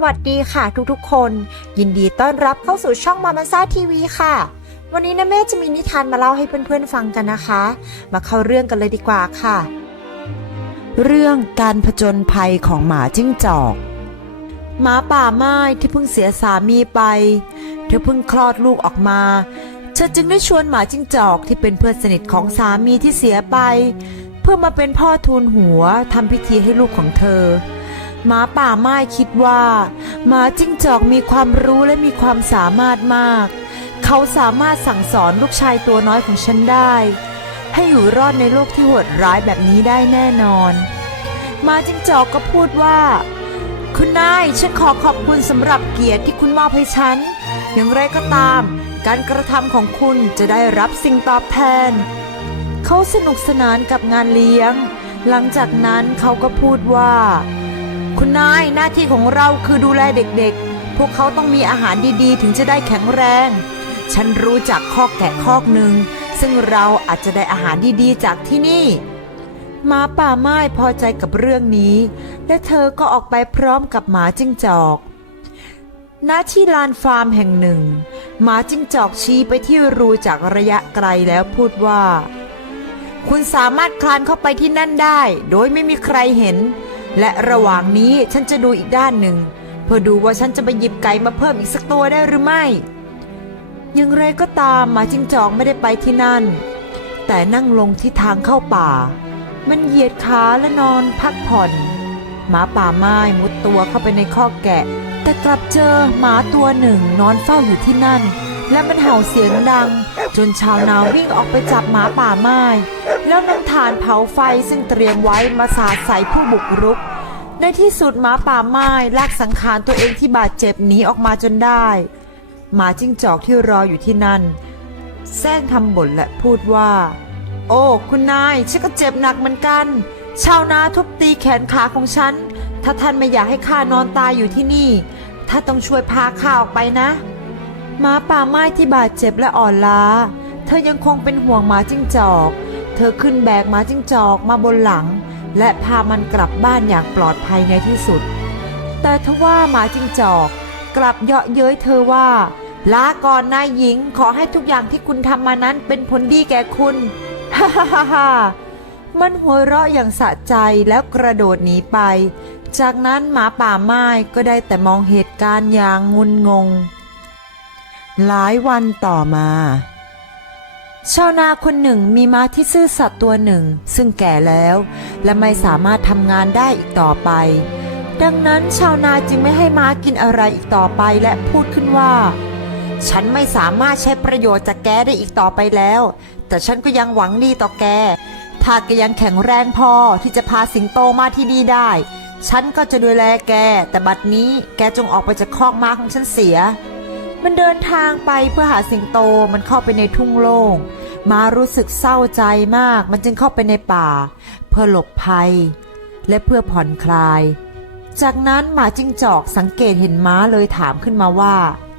สวัสดีค่ะทุกๆคนยินดีต้อนรับเข้าสู่ช่องมาซ่าทีวีค่ะวันนี้นะแม่จะมีนิทานมาเล่าให้เพื่อนๆฟังกันนะคะมาเข้าเรื่องกันเลยดีกว่าค่ะเรื่องการผจญภัยของหมาจิ้งจอกหมาป่าไม้ที่เพิ่งเสียสามีไปเธอเพิ่งคลอดลูกออกมาเธอจึงได้ชวนหมาจิ้งจอกที่เป็นเพื่อนสนิทของสามีที่เสียไปเพื่อมาเป็นพ่อทูลหัวทำพิธีให้ลูกของเธอหมาป่าไม้คิดว่าหมาจิ้งจอกมีความรู้และมีความสามารถมากเขาสามารถสั่งสอนลูกชายตัวน้อยของฉันได้ให้อยู่รอดในโลกที่โหดร้ายแบบนี้ได้แน่นอนหมาจิ้งจอกก็พูดว่าคุณนายฉันขอขอบคุณสำหรับเกียรติที่คุณมอบให้ฉันอย่างไรก็ตามการกระทำของคุณจะได้รับสิ่งตอบแทนเขาสนุกสนานกับงานเลี้ยงหลังจากนั้นเขาก็พูดว่าคุณนายหน้าที่ของเราคือดูแลเด็กๆพวกเขาต้องมีอาหารดีๆถึงจะได้แข็งแรงฉันรู้จักคอกแกะคอกหนึ่งซึ่งเราอาจจะได้อาหารดีๆจากที่นี่หมาป่าไม้พอใจกับเรื่องนี้และเธอก็ออกไปพร้อมกับหมาจิ้งจอกณที่ลานฟาร์มแห่งหนึ่งหมาจิ้งจอกชี้ไปที่รูจากระยะไกลแล้วพูดว่าคุณสามารถคลานเข้าไปที่นั่นได้โดยไม่มีใครเห็นและระหว่างนี้ฉันจะดูอีกด้านหนึ่งเพื่อดูว่าฉันจะไปหยิบไก่มาเพิ่มอีกสักตัวได้หรือไม่อย่างไรก็ตามหมาจิ้งจอกไม่ได้ไปที่นั่นแต่นั่งลงที่ทางเข้าป่ามันเหยียดขาและนอนพักผ่อนหมาป่าไม้มุดตัวเข้าไปในคอกแกะแต่กลับเจอหมาตัวหนึ่งนอนเฝ้าอยู่ที่นั่นและมันเห่าเสียงดังจนชาวนาวิ่งออกไปจับหมาป่าไม้แล้วนำถ่านเผาไฟซึ่งเตรียมไว้มาสาดใส่ผู้บุกรุกในที่สุดหมาป่าไม้ลากสังขารตัวเองที่บาดเจ็บหนีออกมาจนได้หมาจิ้งจอกที่รออยู่ที่นั่นแซงทำบ่นและพูดว่าโอ้คุณนายฉันก็เจ็บหนักเหมือนกันชาวนาทุบตีแขนขาของฉันถ้าท่านไม่อยากให้ข้านอนตายอยู่ที่นี่ท่านต้องช่วยพาข้าออกไปนะหมาป่าไม้ที่บาดเจ็บและอ่อนล้าเธอยังคงเป็นห่วงหมาจิ้งจอกเธอขึ้นแบกหมาจิ้งจอกมาบนหลังและพามันกลับบ้านอย่างปลอดภัยในที่สุดแต่ทว่าหมาจิ้งจอกกลับเยาะเย้ยเธอว่าลาก่อนนายหญิงขอให้ทุกอย่างที่คุณทำมานั้นเป็นผลดีแก่คุณฮ่าฮ่าฮ่าฮ่ามันหัวเราะอย่างสะใจแล้วกระโดดหนีไปจากนั้นหมาป่าไม้ก็ได้แต่มองเหตุการณ์อย่างงุนงงหลายวันต่อมาชาวนาคนหนึ่งมีม้าที่ซื่อสัตย์ตัวหนึ่งซึ่งแก่แล้วและไม่สามารถทำงานได้อีกต่อไปดังนั้นชาวนาจึงไม่ให้ม้ากินอะไรอีกต่อไปและพูดขึ้นว่าฉันไม่สามารถใช้ประโยชน์จากแกได้อีกต่อไปแล้วแต่ฉันก็ยังหวังดีต่อแกถ้าแกยังแข็งแรงพอที่จะพาสิงโตมาที่นี่ได้ฉันก็จะดูแลแกแต่บัดนี้แกจงออกไปจากคอกม้าของฉันเสียมันเดินทางไปเพื่อหาสิงโตมันเข้าไปในทุ่งโล่งม้ารู้สึกเศร้าใจมากมันจึงเข้าไปในป่าเพื่อหลบภัยและเพื่อผ่อนคลายจากนั้นหมาจิ้งจอกสังเกตเห็นม้าเลยถามขึ้นมาว่า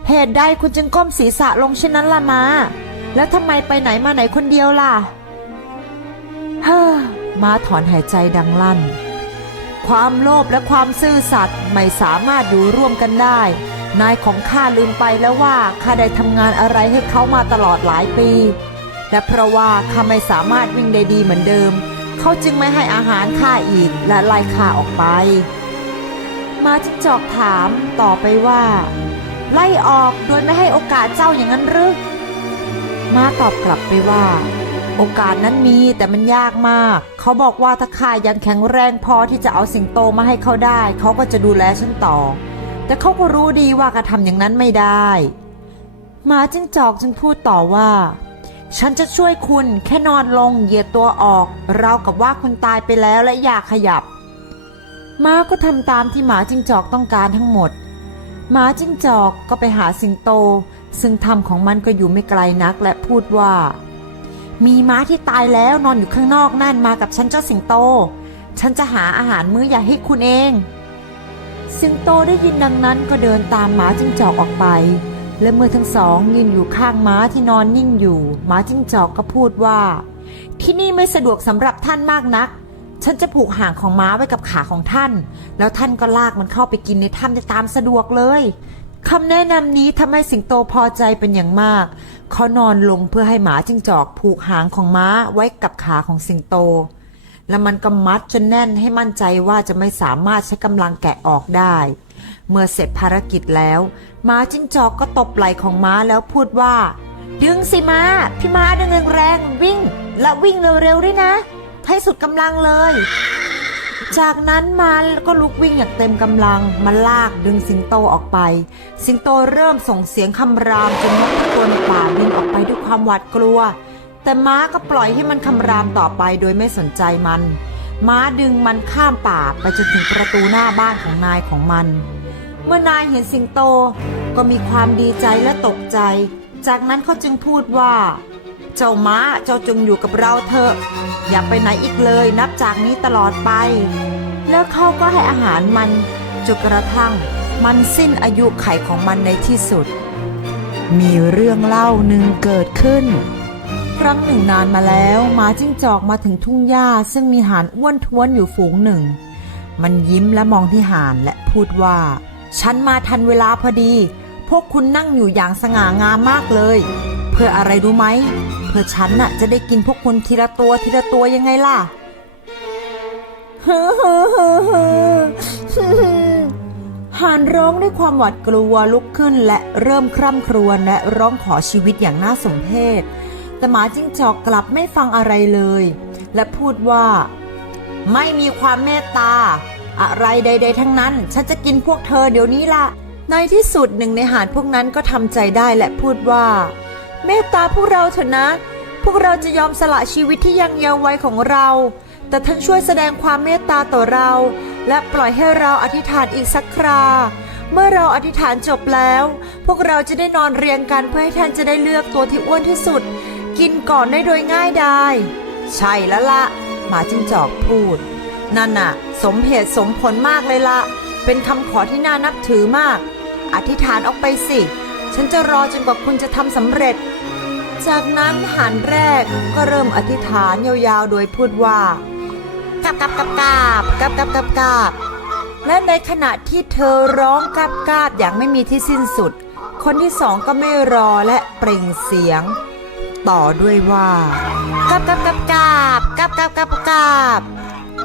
เหตุใดคุณจึงก้มศีรษะลงเช่นนั้นล่ะม้าแล้วทำไมไปไหนมาไหนคนเดียวล่ะเฮ้อม้าถอนหายใจดังลั่นความโลภและความซื่อสัตย์ไม่สามารถอยู่ร่วมกันได้นายของข้าลืมไปแล้วว่าข้าได้ทำงานอะไรให้เขามาตลอดหลายปีและเพราะว่าข้าไม่สามารถวิ่งได้ดีเหมือนเดิมเขาจึงไม่ให้อาหารข้าอีกและไล่ข้าออกไปม้าจิ้งจอกถามต่อไปว่าไล่ออกโดยไม่ให้โอกาสเจ้าอย่างนั้นหรือม้าตอบกลับไปว่าโอกาสนั้นมีแต่มันยากมากเขาบอกว่าถ้าข้ายังแข็งแรงพอที่จะเอาสิงโตมาให้เขาได้เขาก็จะดูแลฉันต่อแต่เขาก็รู้ดีว่าการทำอย่างนั้นไม่ได้หมาจิ้งจอกจึงพูดต่อว่าฉันจะช่วยคุณแค่นอนลงเหยียดตัวออกราวกับว่าคุณตายไปแล้วและอยากขยับม้าก็ทำตามที่หมาจิ้งจอกต้องการทั้งหมดหมาจิ้งจอกก็ไปหาสิงโตซึ่งถ้ำของมันก็อยู่ไม่ไกลนักและพูดว่ามีม้าที่ตายแล้วนอนอยู่ข้างนอกนั่นมากับฉันเจ้าสิงโตฉันจะหาอาหารมื้อใหญ่ให้คุณเองสิงโตได้ยินดังนั้นก็เดินตามหมาจิ้งจอกออกไปและเมื่อทั้งสองยืนอยู่ข้างม้าที่นอนนิ่งอยู่หมาจิ้งจอกก็พูดว่าที่นี่ไม่สะดวกสำหรับท่านมากนัก ฉันจะผูกหางของม้าไว้กับขาของท่านแล้วท่านก็ลากมันเข้าไปกินในถ้ำได้ตามสะดวกเลยคำแนะนำนี้ทำให้สิงโตพอใจเป็นอย่างมากเขานอนลงเพื่อให้หมาจิ้งจอกผูกหางของม้าไว้กับขาของสิงโตแล้วมันก็มัดจนแน่นให้มั่นใจว่าจะไม่สามารถใช้กำลังแกะออกได้เมื่อเสร็จภารกิจแล้วม้าจิ้งจอกก็ตบไหล่ของม้าแล้วพูดว่าดึงสิม้าพี่ม้าดึงแรงๆวิ่งและวิ่งเร็วๆด้วยนะให้สุดกำลังเลยจากนั้นม้าก็ลุกวิ่งอย่างเต็มกำลังมันลากดึงสิงโตออกไปสิงโตเริ่มส่งเสียงคำรามจนนกทุกตัวในป่าบินออกไปด้วยความหวาดกลัวแต่ม้าก็ปล่อยให้มันคำรามต่อไปโดยไม่สนใจมันม้าดึงมันข้ามป่าไปจนถึงประตูหน้าบ้านของนายของมันเมื่อนายเห็นสิงโตก็มีความดีใจและตกใจจากนั้นเขาจึงพูดว่าเจ้าม้าเจ้าจงอยู่กับเราเถอะอย่าไปไหนอีกเลยนับจากนี้ตลอดไปแล้วเขาก็ให้อาหารมันจนกระทั่งมันสิ้นอายุไขของมันในที่สุดมีเรื่องเล่าหนึ่งเกิดขึ้นครั้งหนึ่งนานมาแล้วหมาจิ้งจอกมาถึงทุ่งหญ้าซึ่งมีห่านอ้วนท้วนอยู่ฝูงหนึ่งมันยิ้มและมองที่ห่านและพูดว่าฉันมาทันเวลาพอดีพวกคุณนั่งอยู่อย่างสง่างามมากเลยเพื่ออะไรรู้ไหมเพื่อฉันน่ะจะได้กินพวกคุณทีละตัวทีละตัวยังไงล่ะห่านร้องด้วยความหวาดกลัวลุกขึ้นและเริ่มคร่ำครวญและร้องขอชีวิตอย่างน่าสมเพชแต่หมาจิ้งจอกกลับไม่ฟังอะไรเลยและพูดว่าไม่มีความเมตตาอะไรใดๆทั้งนั้นฉันจะกินพวกเธอเดี๋ยวนี้ล่ะในที่สุดหนึ่งในห่านพวกนั้นก็ทำใจได้และพูดว่าเมตตาพวกเราเถอะนะพวกเราจะยอมสละชีวิตที่ยังเยาว์วัยของเราแต่ท่านช่วยแสดงความเมตตาต่อเราและปล่อยให้เราอธิษฐานอีกสักคราเมื่อเราอธิษฐานจบแล้วพวกเราจะได้นอนเรียงกันเพื่อให้ท่านจะได้เลือกตัวที่อ้วนที่สุดกินก่อนได้โดยง่ายดายใช่แล้วละหมาจิ้งจอกพูดนั่นน่ะสมเหตุสมผลมากเลยละเป็นคำขอที่น่านับถือมากอธิษฐานออกไปสิฉันจะรอจนกว่าคุณจะทำสำเร็จจากนั้นห่านแรกก็เริ่มอธิษฐานยาวๆโดยพูดว่ากาบกาบกาบกาบกาบกาบกาบกาบและในขณะที่เธอร้องกาบกาบอย่างไม่มีที่สิ้นสุดคนที่สองก็ไม่รอและเปล่งเสียงต่อด้วยว่ากาบกาบกาบกาบกาบกาบกาบกาบ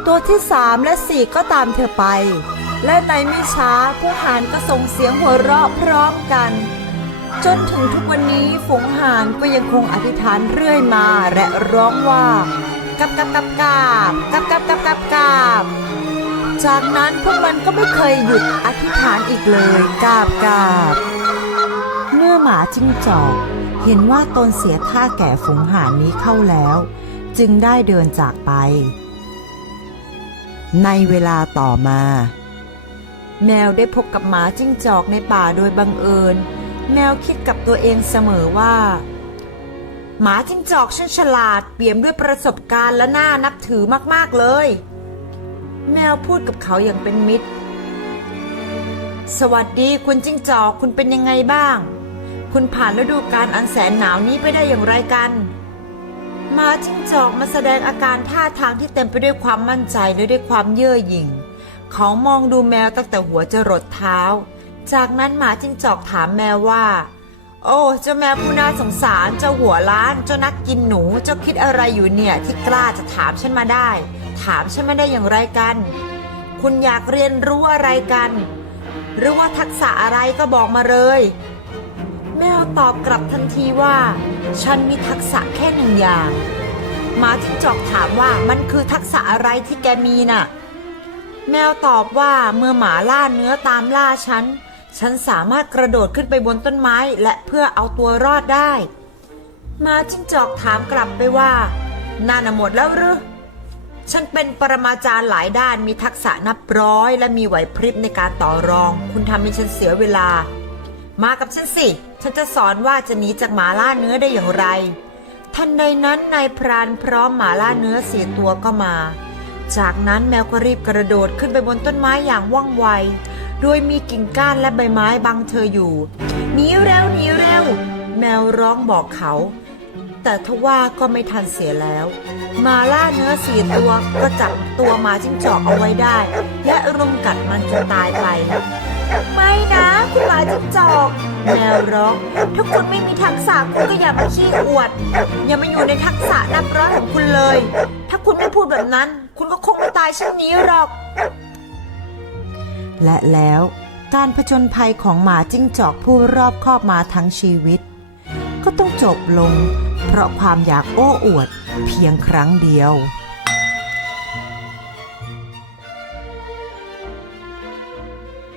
ตัวที่สามและสี่ก็ตามเธอไปและในไม่ช้าผู้ห่านก็ส่งเสียงหัวเราะพร้อมกันจนถึงทุกวันนี้ฝูงห่านก็ยังคงอธิษฐานเรื่อยมาและร้องว่ากับกับกับกับกับกับกับกับกับจากนั้นพวกมันก็ไม่เคยหยุดอธิษฐานอีกเลยกาบกาบเมื่อหมาจิ้งจอกเห็นว่าตนเสียท่าแก่ฝูงห่านนี้เข้าแล้วจึงได้เดินจากไปในเวลาต่อมาแมวได้พบกับหมาจิ้งจอกในป่าโดยบังเอิญแมวคิดกับตัวเองเสมอว่าหมาจิ้งจอกช่างฉลาดเปี่ยมด้วยประสบการณ์และน่านับถือมากๆเลยแมวพูดกับเขาอย่างเป็นมิตรสวัสดีคุณจิ้งจอกคุณเป็นยังไงบ้างคุณผ่านฤดูกาลอันแสนหนาวนี้ไปได้อย่างไรกันหมาจิ้งจอกมาแสดงอาการท่าทางที่เต็มไปด้วยความมั่นใจและด้วยความเย่อหยิ่งเขามองดูแมวตั้งแต่หัวจรดเท้าจากนั้นหมาจิ้งจอกถามแมวว่าโอ้เจ้าแมวผู้น่าสงสารเจ้าหัวล้านเจ้านักกินหนูเจ้าคิดอะไรอยู่เนี่ยที่กล้าจะถามฉันมาได้ถามฉันมาได้อย่างไรกันคุณอยากเรียนรู้อะไรกันหรือว่าทักษะอะไรก็บอกมาเลยแมวตอบกลับทันทีว่าฉันมีทักษะแค่หนึ่งอย่างหมาจิ้งจอกถามว่ามันคือทักษะอะไรที่แกมีน่ะแมวตอบว่าเมื่อหมาล่าเนื้อตามล่าฉันสามารถกระโดดขึ้นไปบนต้นไม้และเพื่อเอาตัวรอดได้หมาจิ้งจอกถามกลับไปว่านั่นน่ะหมดแล้วหรือฉันเป็นปรมาจารย์หลายด้านมีทักษะนับร้อยและมีไหวพริบในการต่อรองคุณทำให้ฉันเสียเวลามากับฉันสิฉันจะสอนว่าจะหนีจากหมาล่าเนื้อได้อย่างไรทันใดนั้นนายพรานพร้อมหมาล่าเนื้อ4 ตัวก็มาจากนั้นแมวก็รีบกระโดดขึ้นไปบนต้นไม้อย่างว่องไวโดยมีกิ่งก้านและใบไม้บังเธออยู่หนีเร็วหนีเร็วแมวร้องบอกเขาแต่ทว่าก็ไม่ทันเสียแล้ว มาล่าเนื้อ4 ตัวก็จับตัวหมาจิ้งจอกเอาไว้ได้ และรุมกัดมันจนตายไปไม่นะคุณหมาจิ้งจอกแมวร้องถ้าคุณไม่มีทักษะคุณก็อย่ามาขี้อวดอย่ามาอยู่ในทักษะนับร้อยของคุณเลย ถ้าคุณไม่พูดแบบนั้นคุณก็คงไม่ตายเช่นนี้หรอกและแล้วการผจญภัยของหมาจิ้งจอกผู้รอบคอบมาทั้งชีวิตก็ต้องจบลงเพราะความอยากโอ้อวดเพียงครั้งเดียว